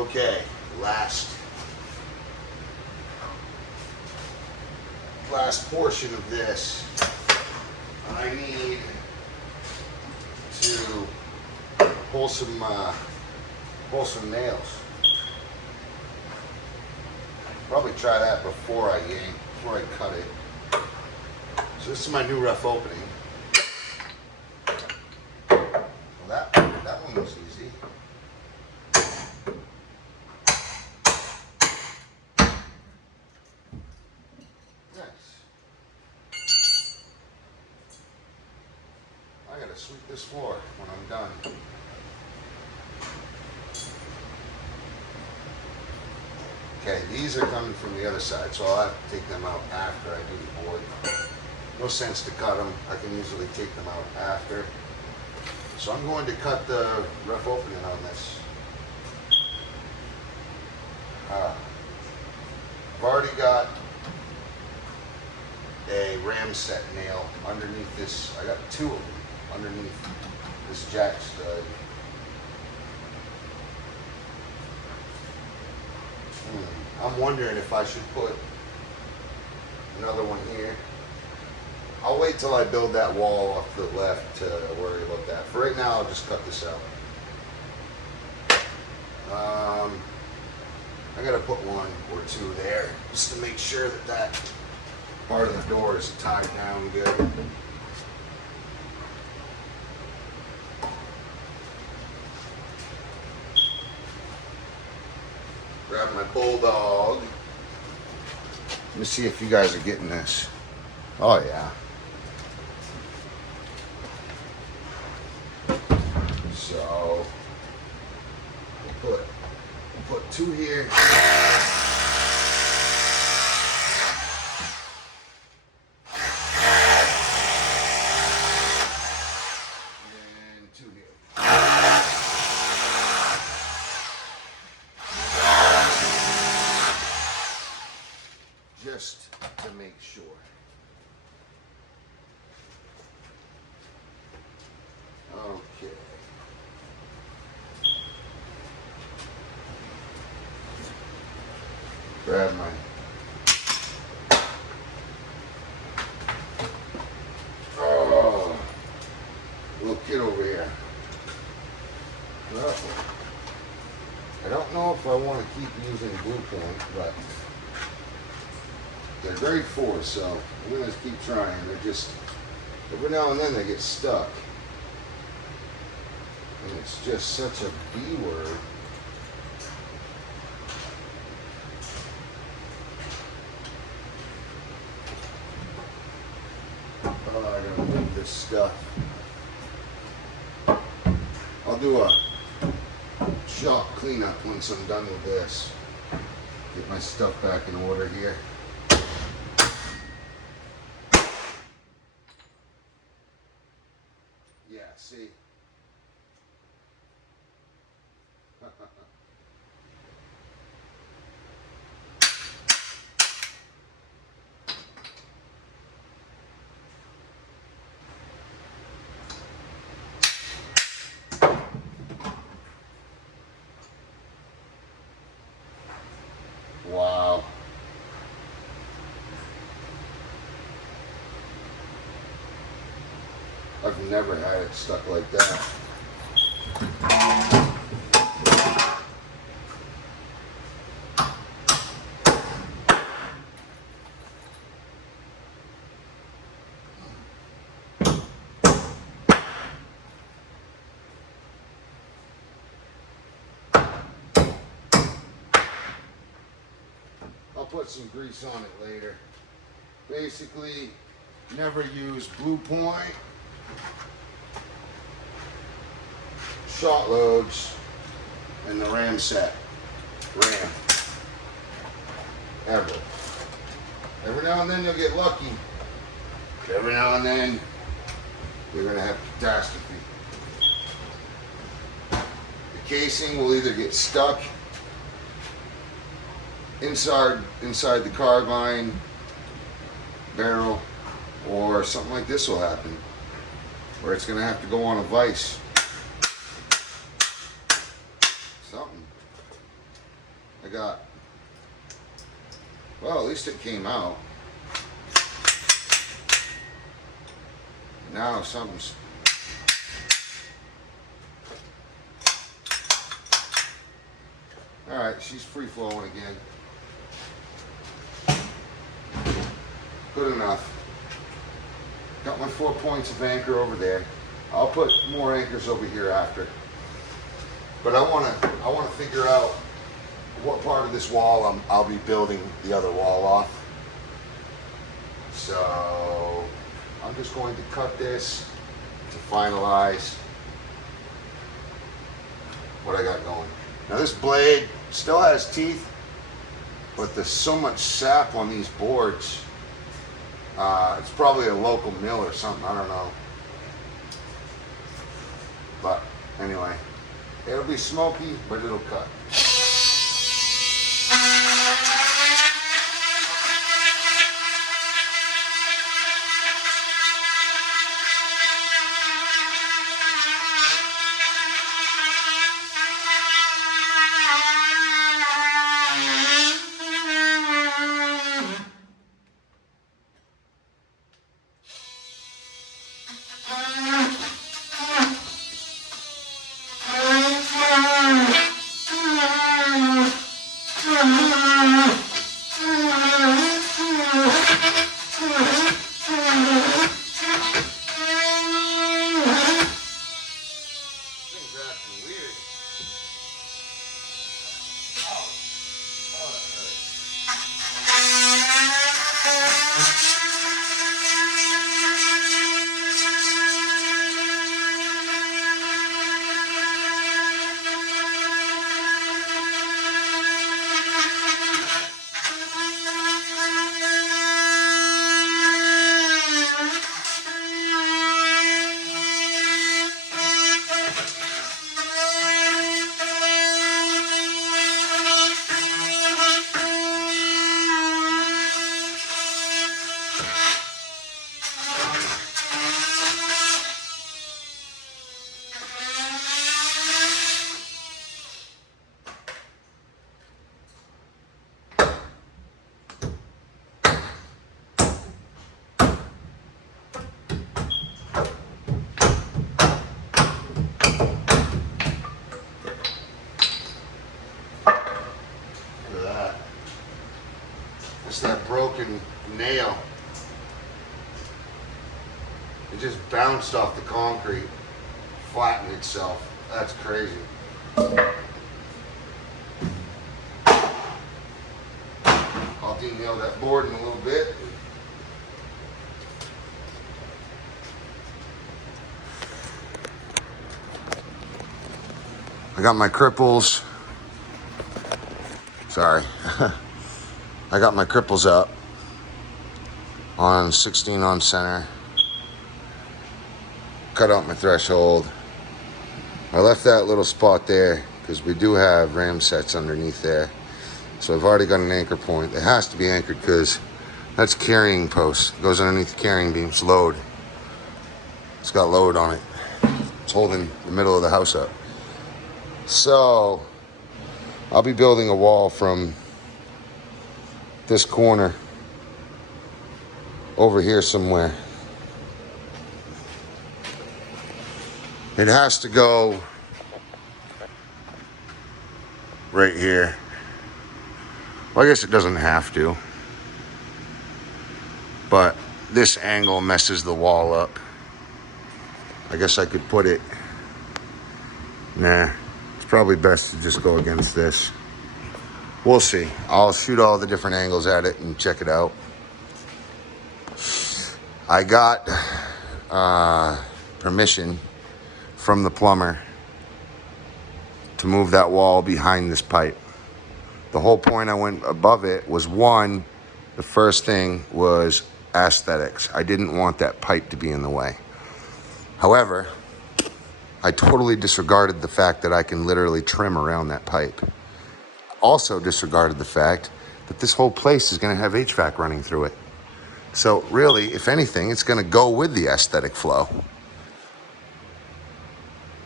Okay, last portion of this. I need to pull some nails. Probably try that before I cut it. So this is my new rough opening. Well, that one was easy. Nice. I gotta sweep this floor when I'm done. Okay, these are coming from the other side, so I'll have to take them out after I do the board. No sense to cut them. I can usually take them out after. So I'm going to cut the rough opening on this. I've already got a ram set nail underneath this. I got two of them underneath this jack stud. I'm wondering if I should put another one here. I'll wait till I build that wall off to the left to worry about that. For right now, I'll just cut this out. I gotta put one or two there just to make sure that that part of the door is tied down good. Grab my bulldog. Let me see if you guys are getting this. Oh yeah. So we'll put two here. And two here. Just to make sure. Okay. Grab my little kid over here. Well, I don't know if I want to keep using glue point, but they're grade 4, so I'm going to keep trying. They're just, every now and then they get stuck. And it's just such a B word. Oh, I gotta move this stuff. I'll do a shop cleanup once I'm done with this. Get my stuff back in order here. Yeah, see? Wow. I've never had it stuck like that. I'll put some grease on it later. Basically, never use blue point, shot loads, and the ram set. Ram. Ever. Every now and then you'll get lucky. Every now and then you're going to have catastrophe. The casing will either get stuck inside the carbine barrel, or something like this will happen, where it's going to have to go on a vise. Something. got, well, at least it came out. Now something's, all right, she's free flowing again. Good enough. Got my 4 points of anchor over there. I'll put more anchors over here after. But I want to figure out what part of this wall I'll be building the other wall off. So I'm just going to cut this to finalize what I got going. Now this blade still has teeth, but there's so much sap on these boards. It's probably a local mill or something, I don't know. But anyway, it'll be smoky, but it'll cut. That broken nail, it just bounced off the concrete, flattened itself. That's crazy. I'll de-nail that board in a little bit. I got my cripples. Sorry. I got my cripples up on 16 on center. Cut out my threshold. I left that little spot there because we do have ram sets underneath there. So I've already got an anchor point. It has to be anchored because that's carrying post. It goes underneath the carrying beams. Load. It's got load on it. It's holding the middle of the house up. So I'll be building a wall from this corner over here somewhere. It has to go right here. Well, I guess it doesn't have to, but this angle messes the wall up. I guess I could put it, nah, it's probably best to just go against this. We'll see. I'll shoot all the different angles at it and check it out. I got permission from the plumber to move that wall behind this pipe. The whole point I went above it was, one, the first thing was aesthetics. I didn't want that pipe to be in the way. However, I totally disregarded the fact that I can literally trim around that pipe. Also disregarded the fact that this whole place is going to have HVAC running through it. So really, if anything, it's going to go with the aesthetic flow.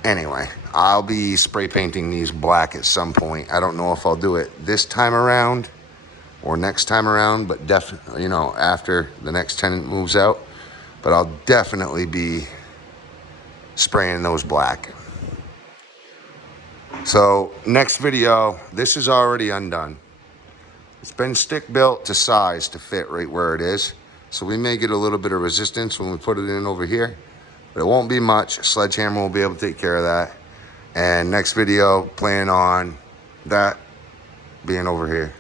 Anyway, I'll be spray painting these black at some point. I don't know if I'll do it this time around or next time around, but definitely, you know, after the next tenant moves out. But I'll definitely be spraying those black. So next video, this is already undone. It's been stick built to size to fit right where it is. So we may get a little bit of resistance when we put it in over here, but it won't be much. Sledgehammer will be able to take care of that. And next video, plan on that being over here.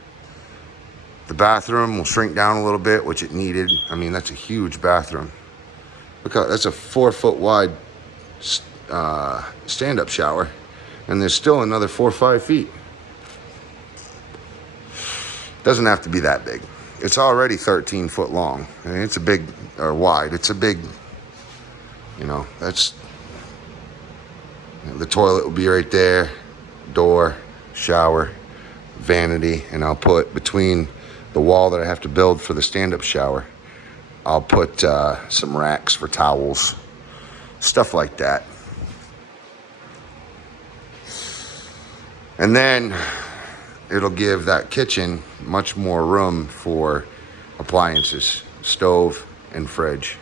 The bathroom will shrink down a little bit, which it needed. I mean, that's a huge bathroom. Look how, that's a 4-foot wide stand-up shower. And there's still another 4 or 5 feet. Doesn't have to be that big. It's already 13 foot long. I mean, it's a big, or wide. It's a big, you know, that's, you know, the toilet will be right there. Door, shower, vanity. And I'll put between the wall that I have to build for the stand-up shower, I'll put some racks for towels, stuff like that. And then it'll give that kitchen much more room for appliances, stove and fridge.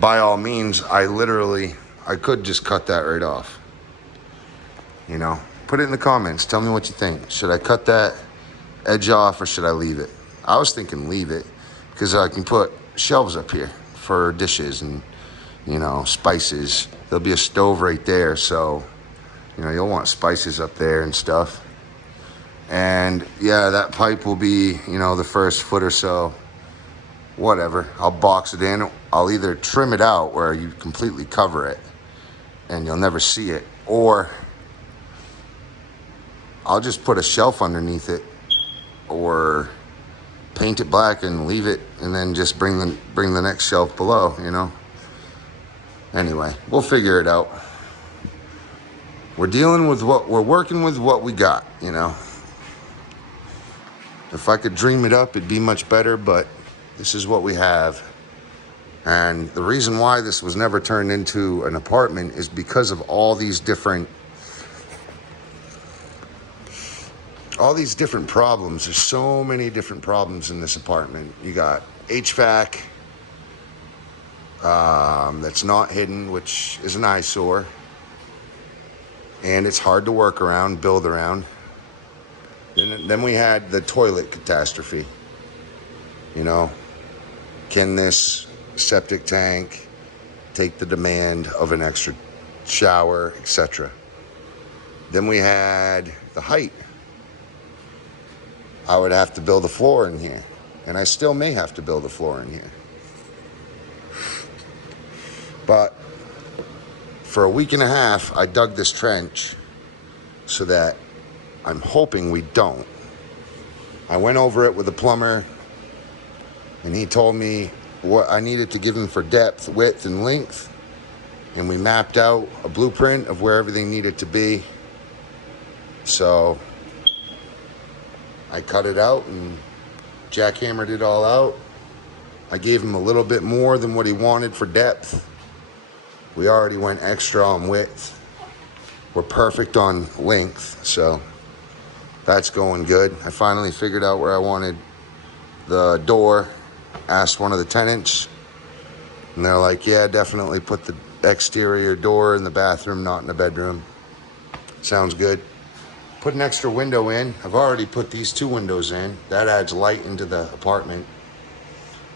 By all means, I could just cut that right off. You know, put it in the comments. Tell me what you think. Should I cut that edge off or should I leave it? I was thinking leave it because I can put shelves up here for dishes and, you know, spices. There'll be a stove right there, so, you know, you'll want spices up there and stuff. And yeah, that pipe will be, you know, the first foot or so, whatever. I'll box it in. I'll either trim it out where you completely cover it and you'll never see it, or I'll just put a shelf underneath it or paint it black and leave it and then just bring the next shelf below, you know. Anyway, we'll figure it out. We're working with what we got, you know. If I could dream it up, it'd be much better, but this is what we have. And the reason why this was never turned into an apartment is because of all these different problems. There's so many different problems in this apartment. You got HVAC, that's not hidden, which is an eyesore. And it's hard to work around, build around. Then we had the toilet catastrophe. You know, can this septic tank take the demand of an extra shower, etc.? Then we had the height. I would have to build a floor in here. And I still may have to build a floor in here. But for a week and a half, I dug this trench so that I'm hoping we don't. I went over it with a plumber and he told me what I needed to give him for depth, width, and length. And we mapped out a blueprint of where everything needed to be. So I cut it out and jackhammered it all out. I gave him a little bit more than what he wanted for depth. We already went extra on width. We're perfect on length, so that's going good. I finally figured out where I wanted the door. Asked one of the tenants, and they're like, yeah, definitely put the exterior door in the bathroom, not in the bedroom. Sounds good. Put an extra window in. I've already put these 2 windows in. That adds light into the apartment.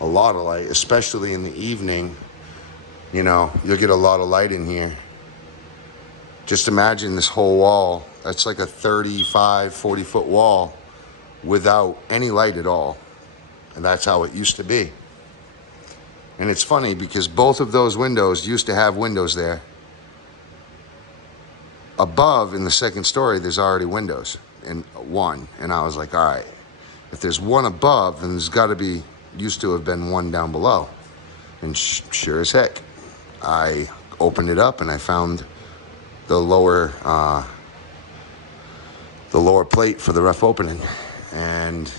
A lot of light, especially in the evening. You know, you'll get a lot of light in here. Just imagine this whole wall. That's like a 35, 40-foot wall without any light at all. And that's how it used to be. And it's funny because both of those windows used to have windows there. Above in the second story, there's already windows, and one. And I was like, all right, if there's one above, then there's got to be, used to have been one down below. And sure as heck, I opened it up and I found the lower plate for the rough opening. And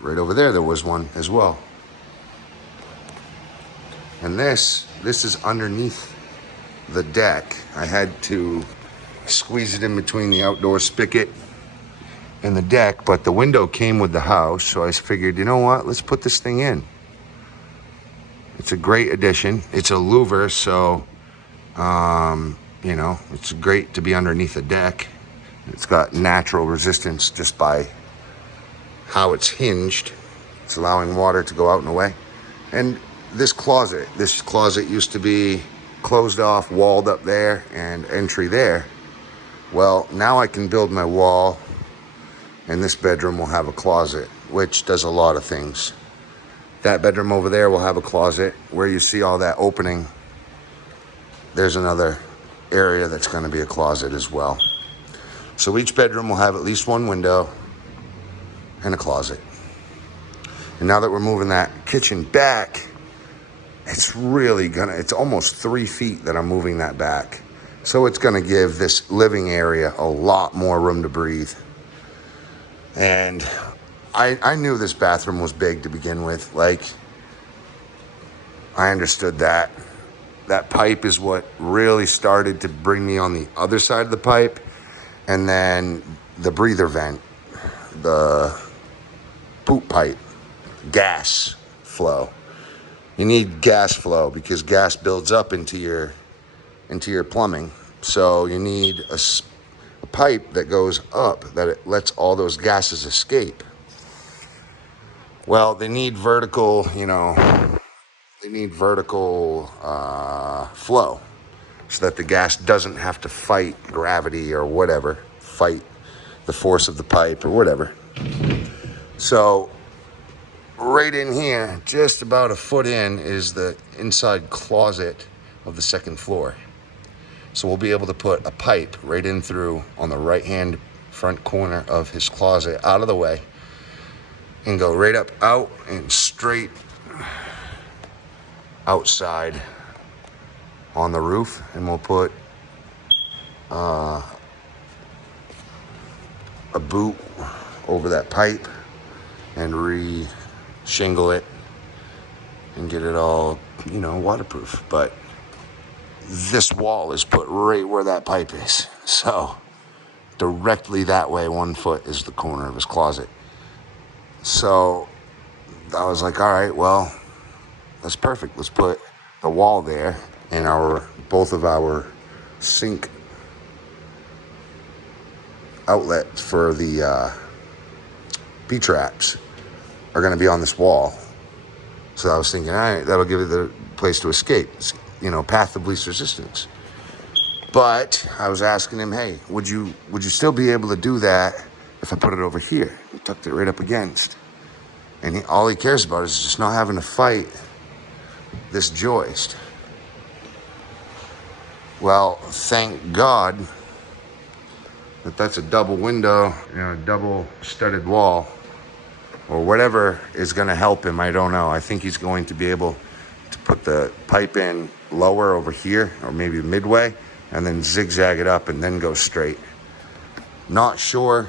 right over there was one as well. And this this is underneath the deck. I had to squeeze it in between the outdoor spigot and the deck, but the window came with the house, so I figured, you know what, let's put this thing in. It's a great addition. It's a louver, so you know, it's great to be underneath the deck. It's got natural resistance just by how it's hinged. It's allowing water to go out and away. And this closet used to be closed off, walled up there, and entry there. Well, now I can build my wall, and this bedroom will have a closet, which does a lot of things. That bedroom over there will have a closet. Where you see all that opening, there's another area that's going to be a closet as well. So each bedroom will have at least one window and a closet. And now that we're moving that kitchen back, it's almost 3 feet that I'm moving that back. So it's gonna give this living area a lot more room to breathe. And I knew this bathroom was big to begin with. Like, I understood that. That pipe is what really started to bring me on the other side of the pipe. And then the breather vent, the poop pipe, gas flow. You need gas flow because gas builds up into your plumbing. So you need a pipe that goes up, that it lets all those gases escape. Well, they need vertical, flow so that the gas doesn't have to fight gravity or whatever, fight the force of the pipe or whatever. So right in here, just about a foot in, is the inside closet of the second floor. So we'll be able to put a pipe right in through on the right-hand front corner of his closet, out of the way, and go right up out and straight outside on the roof. And we'll put a boot over that pipe and re-shingle it and get it all, waterproof. But this wall is put right where that pipe is. So directly that way, 1 foot is the corner of his closet. So I was like, all right, well, that's perfect. Let's put the wall there, and both of our sink outlets for the P-traps are going to be on this wall. So I was thinking, all right, that'll give it the place to escape, path of least resistance. But I was asking him, hey, would you still be able to do that if I put it over here? He tucked it right up against. And all he cares about is just not having to fight this joist. Well, thank God that that's a double window, a double studded wall, or whatever is going to help him. I don't know. I think he's going to be able to put the pipe in lower over here, or maybe midway, and then zigzag it up and then go straight. Not sure,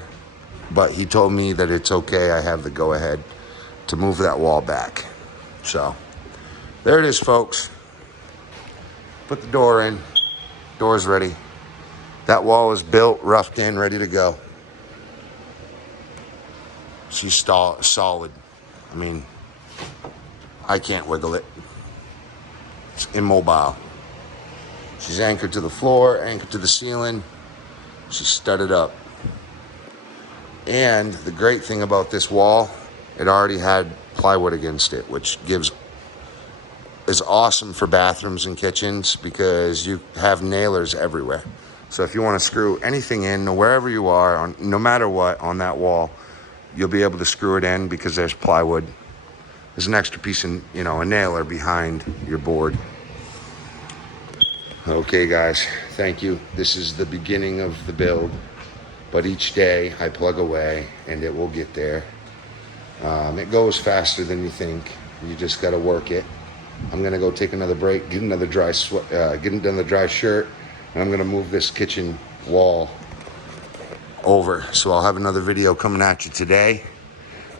but he told me that it's okay. I have the go-ahead to move that wall back. So there it is, folks. Put the door in. Door's ready. That wall is built, roughed in, ready to go. She's solid. I mean, I can't wiggle it. It's immobile. She's anchored to the floor, anchored to the ceiling. She's studded up. And the great thing about this wall, it already had plywood against it, which is awesome for bathrooms and kitchens because you have nailers everywhere. So if you want to screw anything in, wherever you are, no matter what, on that wall, you'll be able to screw it in because there's plywood. There's an extra piece of, a nailer behind your board. Okay, guys, thank you. This is the beginning of the build, but each day I plug away and it will get there. It goes faster than you think. You just got to work it. I'm gonna go take another break, get another dry shirt, and I'm gonna move this kitchen wall over. So I'll have another video coming at you today.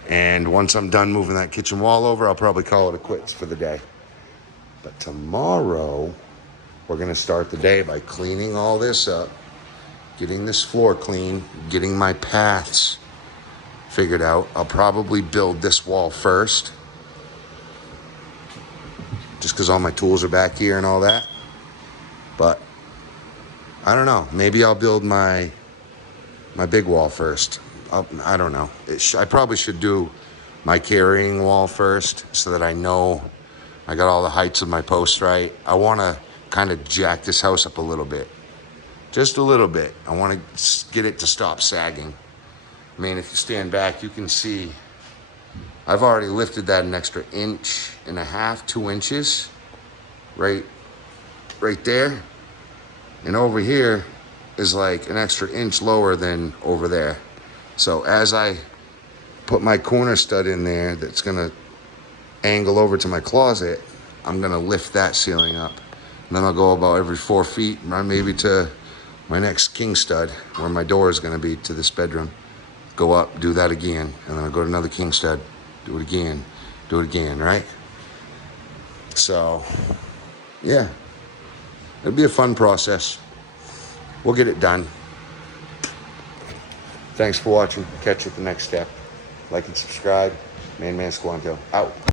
And once I'm done moving that kitchen wall over, I'll probably call it a quits for the day. But tomorrow, we're gonna start the day by cleaning all this up, getting this floor clean, getting my paths figured out. I'll probably build this wall first, just because all my tools are back here and all that. But I don't know. Maybe I'll build my big wall first. I don't know. I probably should do my carrying wall first so that I know I got all the heights of my posts right. I want to kind of jack this house up a little bit. Just a little bit. I want to get it to stop sagging. I mean, if you stand back, you can see I've already lifted that an extra 1.5 to 2 inches right there. And over here is like an extra inch lower than over there. So as I put my corner stud in there that's gonna angle over to my closet, I'm gonna lift that ceiling up. And then I'll go about every 4 feet, maybe to my next king stud where my door is gonna be to this bedroom. Go up, do that again, and then I'll go to another king stud, do it again, right? So, yeah, it'll be a fun process. We'll get it done. Thanks for watching. Catch you at the next step. Like and subscribe. Man Squanto out.